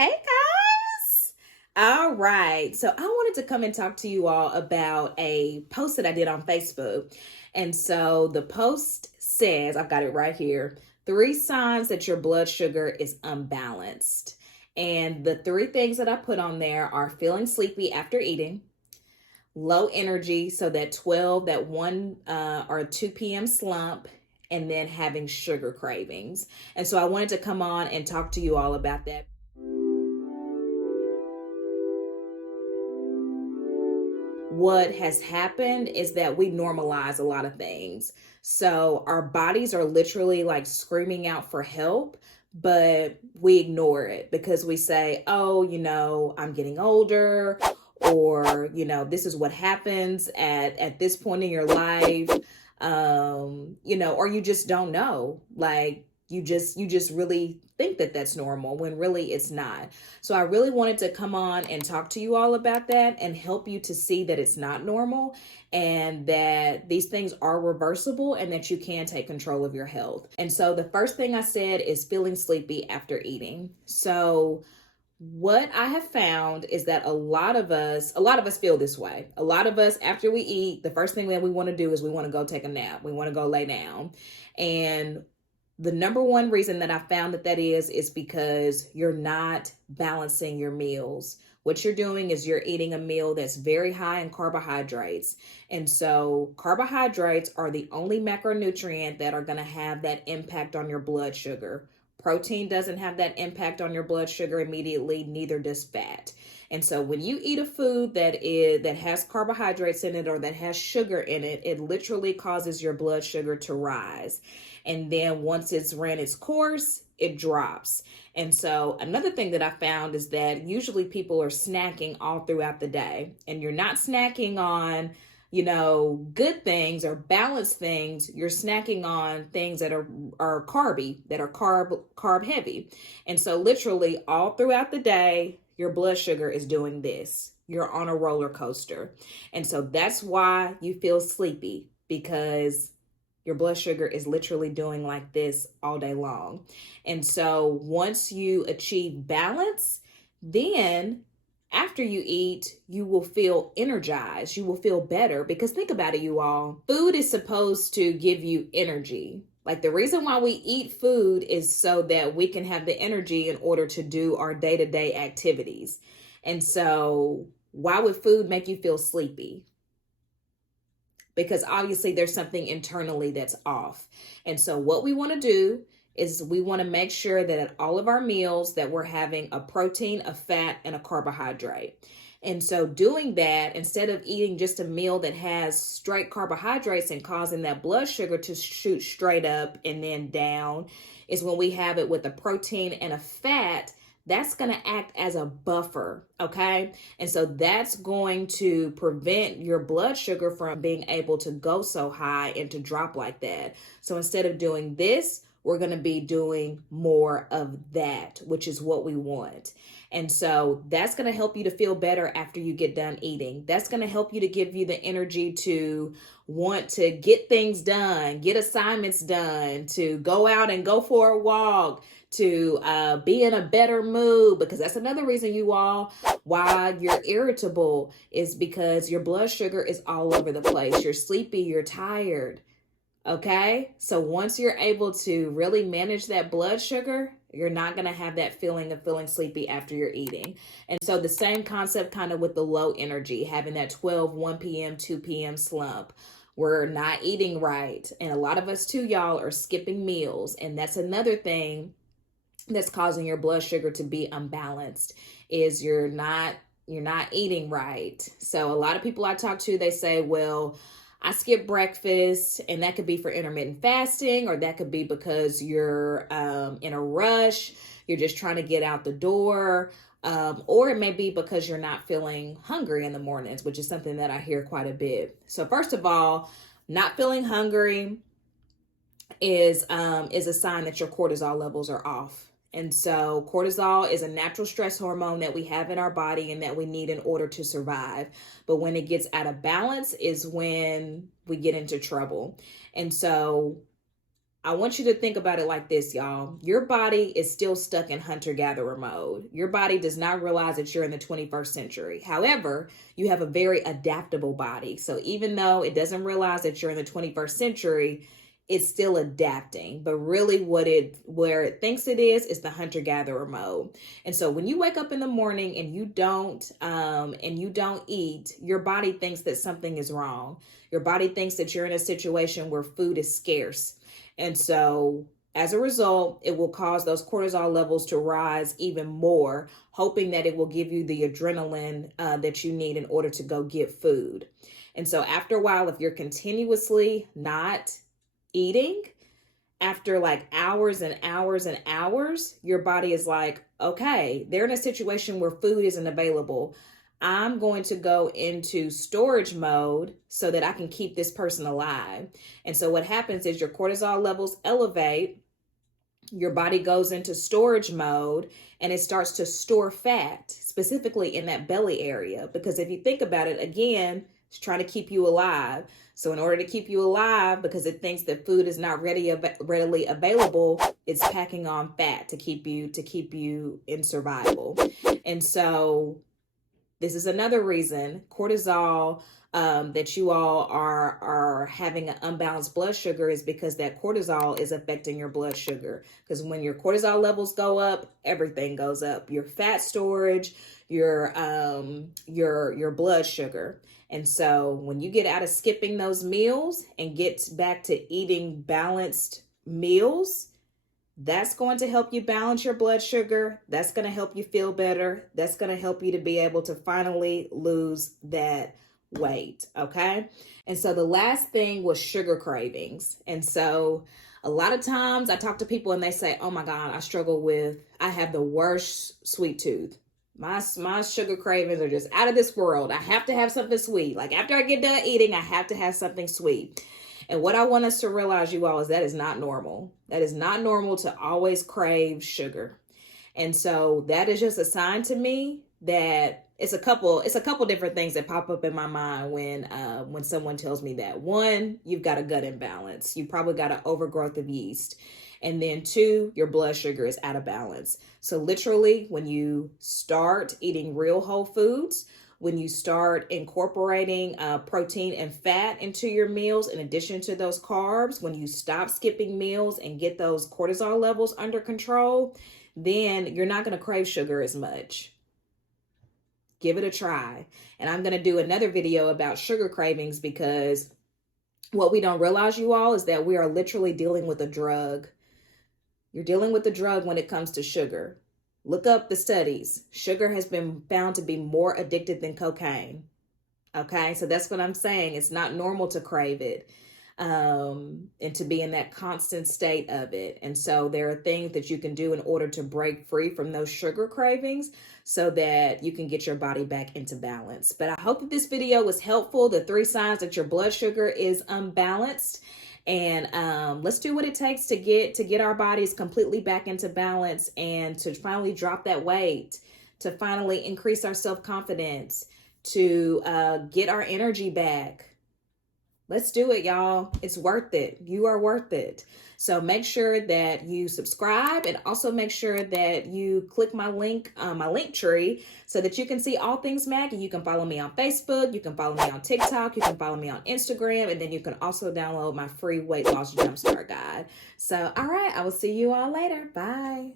Hey guys! All right. So I wanted to come and talk to you all about a post that I did on Facebook. And so the post says, I've got it right here, 3 signs that your blood sugar is unbalanced. And the 3 things that I put on there are feeling sleepy after eating, low energy, so that 1 or 2 p.m. slump, and then having sugar cravings. And so I wanted to come on and talk to you all about that. What has happened is that we normalize a lot of things. So our bodies are literally like screaming out for help, but we ignore it because we say, oh, I'm getting older, or, this is what happens at this point in your life. Or you just don't know. Like you just really think that that's normal when really it's not. So I really wanted to come on and talk to you all about that and help you to see that it's not normal and that these things are reversible and that you can take control of your health. And so the first thing I said is feeling sleepy after eating. So what I have found is that a lot of us feel this way. A lot of us, after we eat, the first thing that we want to do is we want to go take a nap. We want to go lay down. And the number one reason that I found that is because you're not balancing your meals. What you're doing is you're eating a meal that's very high in carbohydrates. And so carbohydrates are the only macronutrient that are going to have that impact on your blood sugar. Protein doesn't have that impact on your blood sugar immediately, neither does fat. And so when you eat a food that has carbohydrates in it or that has sugar in it, it literally causes your blood sugar to rise. And then once it's ran its course, it drops. And so another thing that I found is that usually people are snacking all throughout the day, and you're not snacking on good things or balanced things. You're snacking on things that are carby, that are carb heavy. And so literally all throughout the day, your blood sugar is doing this. You're on a roller coaster. And so that's why you feel sleepy, because your blood sugar is literally doing like this all day long. And so once you achieve balance, then after you eat, you will feel energized. You will feel better, because think about it, you all. Food is supposed to give you energy. Like, the reason why we eat food is so that we can have the energy in order to do our day-to-day activities. And so why would food make you feel sleepy? Because obviously there's something internally that's off. And so what we want to do is we want to make sure that at all of our meals that we're having a protein, a fat, and a carbohydrate. And so doing that, instead of eating just a meal that has straight carbohydrates and causing that blood sugar to shoot straight up and then down, is when we have it with a protein and a fat. That's going to act as a buffer, okay? And so that's going to prevent your blood sugar from being able to go so high and to drop like that. So instead of doing this, we're going to be doing more of that, which is what we want. And so that's going to help you to feel better after you get done eating. That's going to help you to give you the energy to want to get things done, get assignments done, to go out and go for a walk, to be in a better mood, because that's another reason, you all, why you're irritable, is because your blood sugar is all over the place. You're sleepy, you're tired. Okay, so once you're able to really manage that blood sugar, you're not going to have that feeling of feeling sleepy after you're eating. And so the same concept kind of with the low energy, having that 1 p.m., 2 p.m. slump. We're not eating right. And a lot of us too, y'all, are skipping meals. And that's another thing that's causing your blood sugar to be unbalanced, is you're not eating right. So a lot of people I talk to, they say, well, I skip breakfast, and that could be for intermittent fasting, or that could be because you're in a rush, you're just trying to get out the door, or it may be because you're not feeling hungry in the mornings, which is something that I hear quite a bit. So first of all, not feeling hungry is a sign that your cortisol levels are off. And so cortisol is a natural stress hormone that we have in our body and that we need in order to survive. But when it gets out of balance is when we get into trouble. And so I want you to think about it like this, y'all. Your body is still stuck in hunter-gatherer mode. Your body does not realize that you're in the 21st century. However, you have a very adaptable body. So even though it doesn't realize that you're in the 21st century, it's still adapting. But really where it thinks it is the hunter-gatherer mode. And so when you wake up in the morning and you don't eat, your body thinks that something is wrong. Your body thinks that you're in a situation where food is scarce. And so as a result, it will cause those cortisol levels to rise even more, hoping that it will give you the adrenaline that you need in order to go get food. And so after a while, if you're continuously not eating, after like hours and hours and hours, your body is like, okay, they're in a situation where food isn't available. I'm going to go into storage mode so that I can keep this person alive. And so what happens is your cortisol levels elevate, your body goes into storage mode, and it starts to store fat, specifically in that belly area. Because if you think about it, again, it's trying to keep you alive. So in order to keep you alive, because it thinks that food is not readily available, it's packing on fat to keep you in survival. And so this is another reason cortisol, that you all are having an unbalanced blood sugar, is because that cortisol is affecting your blood sugar. Because when your cortisol levels go up, everything goes up. Your fat storage, your blood sugar. And so when you get out of skipping those meals and get back to eating balanced meals, that's going to help you balance your blood sugar. That's going to help you feel better. That's going to help you to be able to finally lose that weight. Okay. And so the last thing was sugar cravings. And so a lot of times I talk to people and they say, oh my God, I have the worst sweet tooth. My sugar cravings are just out of this world. I have to have something sweet. Like after I get done eating, I have to have something sweet. And what I want us to realize, you all, is that is not normal. That is not normal to always crave sugar. And so that is just a sign to me that it's a couple different things that pop up in my mind when someone tells me that. One, you've got a gut imbalance. You probably got an overgrowth of yeast. And then two, your blood sugar is out of balance. So literally, when you start eating real whole foods, when you start incorporating protein and fat into your meals, in addition to those carbs, when you stop skipping meals and get those cortisol levels under control, then you're not going to crave sugar as much. Give it a try. And I'm going to do another video about sugar cravings, because what we don't realize, you all, is that we are literally dealing with a drug. You're dealing with a drug when it comes to sugar. Look up the studies. Sugar has been found to be more addictive than cocaine. Okay, so that's what I'm saying. It's not normal to crave it and to be in that constant state of it. And so there are things that you can do in order to break free from those sugar cravings so that you can get your body back into balance. But I hope that this video was helpful. The 3 signs that your blood sugar is unbalanced. And let's do what it takes to get our bodies completely back into balance, and to finally drop that weight, to finally increase our self-confidence, to get our energy back. Let's do it, y'all. It's worth it. You are worth it. So make sure that you subscribe, and also make sure that you click my link tree, so that you can see all things Maggie. You can follow me on Facebook. You can follow me on TikTok. You can follow me on Instagram. And then you can also download my free weight loss jumpstart guide. So, all right. I will see you all later. Bye.